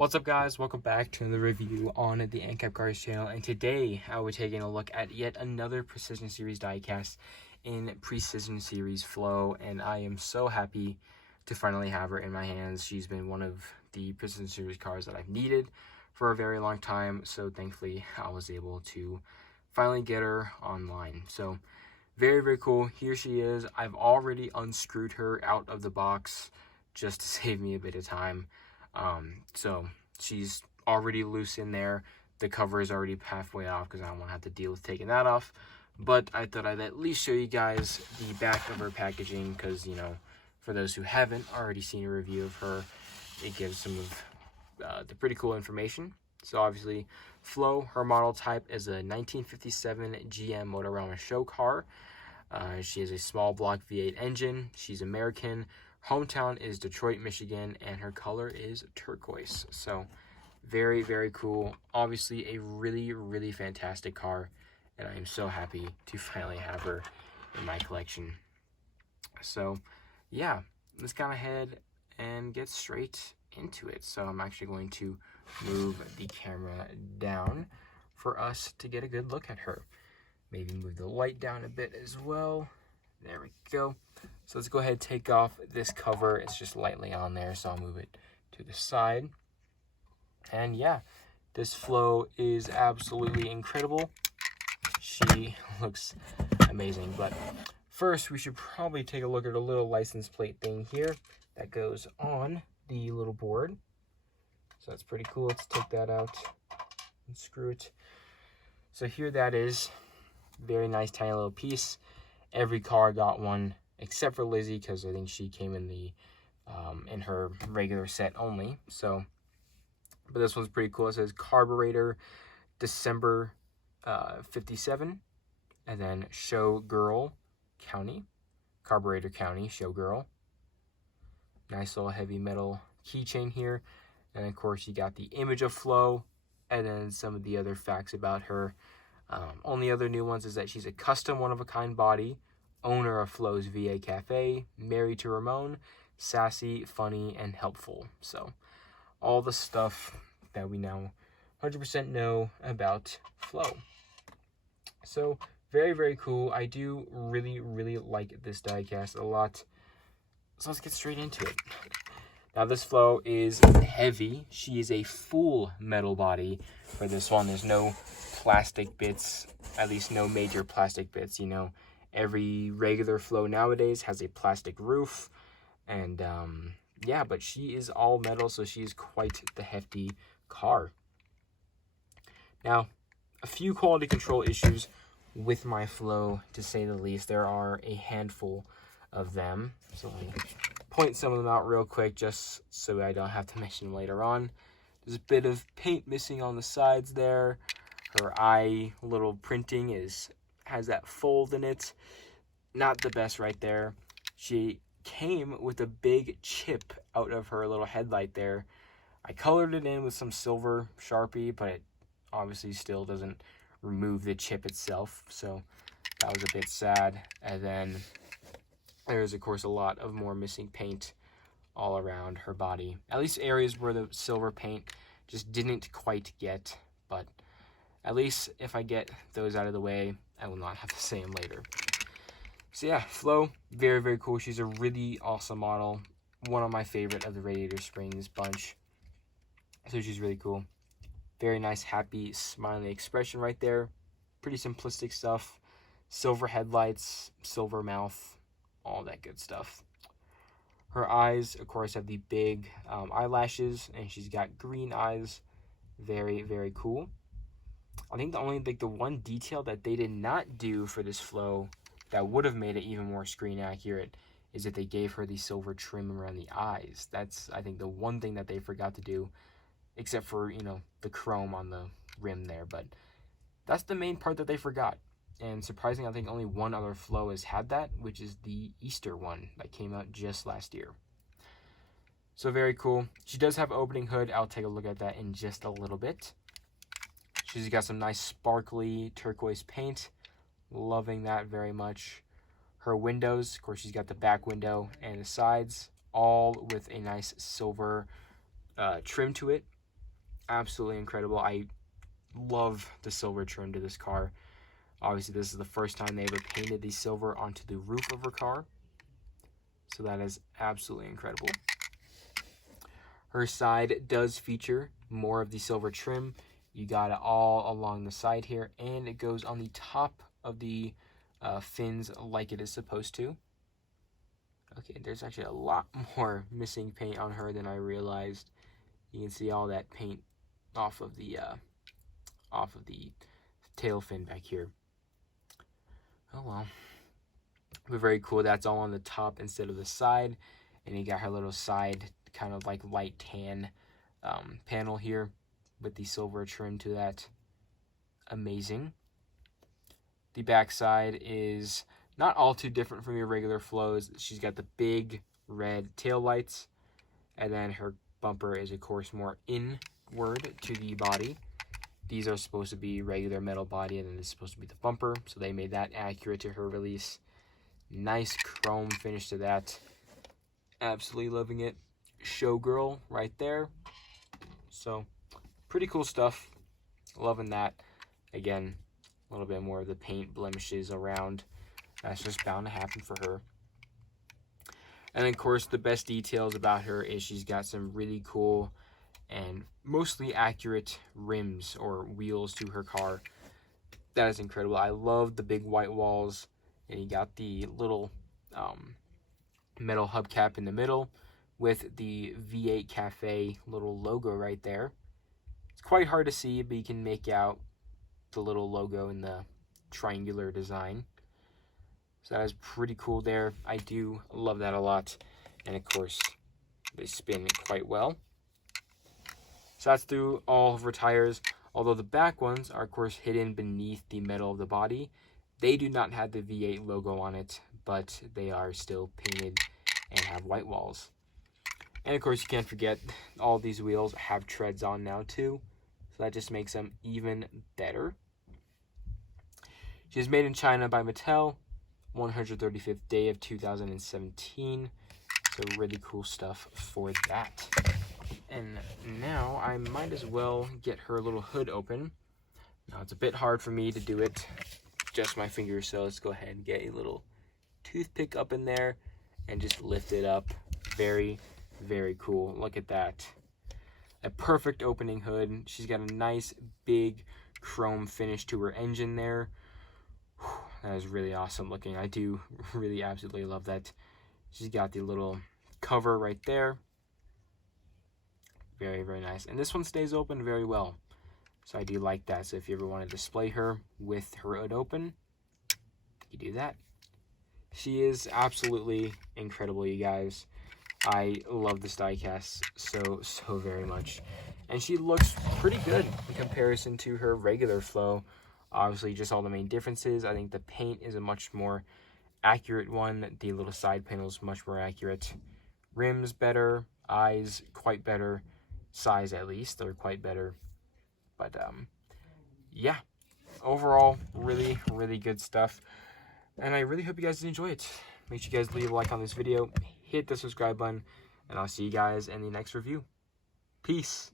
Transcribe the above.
What's up, guys? Welcome back to another review on the ANCAP Cars channel, and today I will be taking a look at yet another Precision Series diecast in Precision Series Flow, and I am so happy to finally have her in my hands. She's been one of the Precision Series cars that I've needed for a very long time, so thankfully I was able to finally get her online. So very cool. Here she is. I've already unscrewed her out of the box just to save me a bit of time. So she's already loose in there. The cover is already halfway off because I don't want to have to deal with taking that off. But I thought I'd at least show you guys the back of her packaging because, you know, for those who haven't already seen a review of her, it gives some of the pretty cool information. So obviously, Flo, her model type is a 1957 GM Motorama show car. She has a small block V8 engine. She's American. Hometown is Detroit, Michigan, and her color is turquoise. So very cool. Obviously a really fantastic car, and I am so happy to finally have her in my collection. So yeah, let's go ahead and get straight into it. So I'm actually going to move the camera down for us to get a good look at her. Maybe move the light down a bit as well. There we go. So let's go ahead and take off this cover. It's just lightly on there, so I'll move it to the side. And yeah, this Flo is absolutely incredible. She looks amazing. But first, we should probably take a look at a little license plate thing here that goes on the little board. So that's pretty cool. Let's take that out and screw it. So here that is. Very nice tiny little piece. Every car got one except for Lizzie, because I think she came in the in her regular set only. So, but this one's pretty cool. It says carburetor December 57, and then Showgirl County, carburetor county Showgirl. Nice little heavy metal keychain here, and of course you got the image of Flo, and then some of the other facts about her. Only other new ones is that she's a custom one-of-a-kind body, owner of Flo's VA Cafe, married to Ramon, sassy, funny, and helpful. So, all the stuff that we now 100% know about Flo. So, very cool. I do really like this diecast a lot. So let's get straight into it. Now this Flo is heavy. She is a full metal body for this one. There's no plastic bits, at least no major plastic bits. You know, every regular Flo nowadays has a plastic roof, and yeah, but she is all metal, so she's quite the hefty car. Now, a few quality control issues with my Flo, to say the least. There are a handful of them, so let me point some of them out real quick just so I don't have to mention them later on. There's a bit of paint missing on the sides there. Her eye little printing has that fold in it. Not the best right there. She came with a big chip out of her little headlight there. I colored it in with some silver Sharpie, but it obviously still doesn't remove the chip itself, so that was a bit sad. And then there's of course a lot of more missing paint all around her body, at least areas where the silver paint just didn't quite get, but at least if I get those out of the way, I will not have to say them later. So yeah, Flo, very cool. She's a really awesome model, one of my favorite of the Radiator Springs bunch. So she's really cool. Very nice, happy, smiling expression right there. Pretty simplistic stuff. Silver headlights, silver mouth, all that good stuff. Her eyes, of course, have the big eyelashes, and she's got green eyes. Very cool. I think the one detail that they did not do for this Flo that would have made it even more screen accurate is that they gave her the silver trim around the eyes. That's, I think, the one thing that they forgot to do, except for, you know, the chrome on the rim there. But that's the main part that they forgot. And surprisingly, I think only one other Flo has had that, which is the Easter one that came out just last year. So very cool. She does have opening hood. I'll take a look at that in just a little bit. She's got some nice sparkly turquoise paint. Loving that very much. Her windows, of course, she's got the back window and the sides, all with a nice silver trim to it. absolutely incredible. I love the silver trim to this car. Obviously, this is the first time they ever painted the silver onto the roof of her car. So that is absolutely incredible. Her side does feature more of the silver trim. You got it all along the side here, and it goes on the top of the fins like it is supposed to. Okay, there's actually a lot more missing paint on her than I realized. You can see all that paint off of the tail fin back here. Oh well. But very cool. That's all on the top instead of the side. And you got her little side kind of like light tan panel here with the silver trim to that. Amazing. The back side is not all too different from your regular flows. She's got the big red tail lights, and then her bumper is of course more inward to the body. These are supposed to be regular metal body, and then this is supposed to be the bumper, so they made that accurate to her release. Nice chrome finish to that. Absolutely loving it. Showgirl right there. So pretty cool stuff. Loving that. Again, a little bit more of the paint blemishes around. That's just bound to happen for her. And of course, the best details about her is she's got some really cool and mostly accurate rims or wheels to her car. That is incredible. I love the big white walls, and you got the little metal hubcap in the middle with the V8 Cafe little logo right there. It's quite hard to see, but you can make out the little logo in the triangular design. So that is pretty cool there. I do love that a lot. And of course, they spin quite well. So that's through all of her tires. Although the back ones are of course hidden beneath the metal of the body. They do not have the V8 logo on it, but they are still painted and have white walls. And of course, you can't forget all these wheels have treads on now too. So that just makes them even better. She is made in China by Mattel, 135th day of 2017. So really cool stuff for that. And now I might as well get her little hood open. Now it's a bit hard for me to do it, just my fingers, so let's go ahead and get a little toothpick up in there and just lift it up. Very, very cool. Look at that. A perfect opening hood. She's got a nice big chrome finish to her engine there. That is really awesome looking. I do really absolutely love that. She's got the little cover right there. Very, very nice. And this one stays open very well. So I do like that. So if you ever want to display her with her hood open, you do that. She is absolutely incredible, you guys. I love this diecast so very much. And she looks pretty good in comparison to her regular flow. Obviously, just all the main differences. I think the paint is a much more accurate one. The little side panel is much more accurate. Rims better. Eyes quite better. Size at least, they're quite better. But yeah, overall, really, really good stuff. And I really hope you guys enjoy it. Make sure you guys leave a like on this video. Hit the subscribe button. And I'll see you guys in the next review. Peace.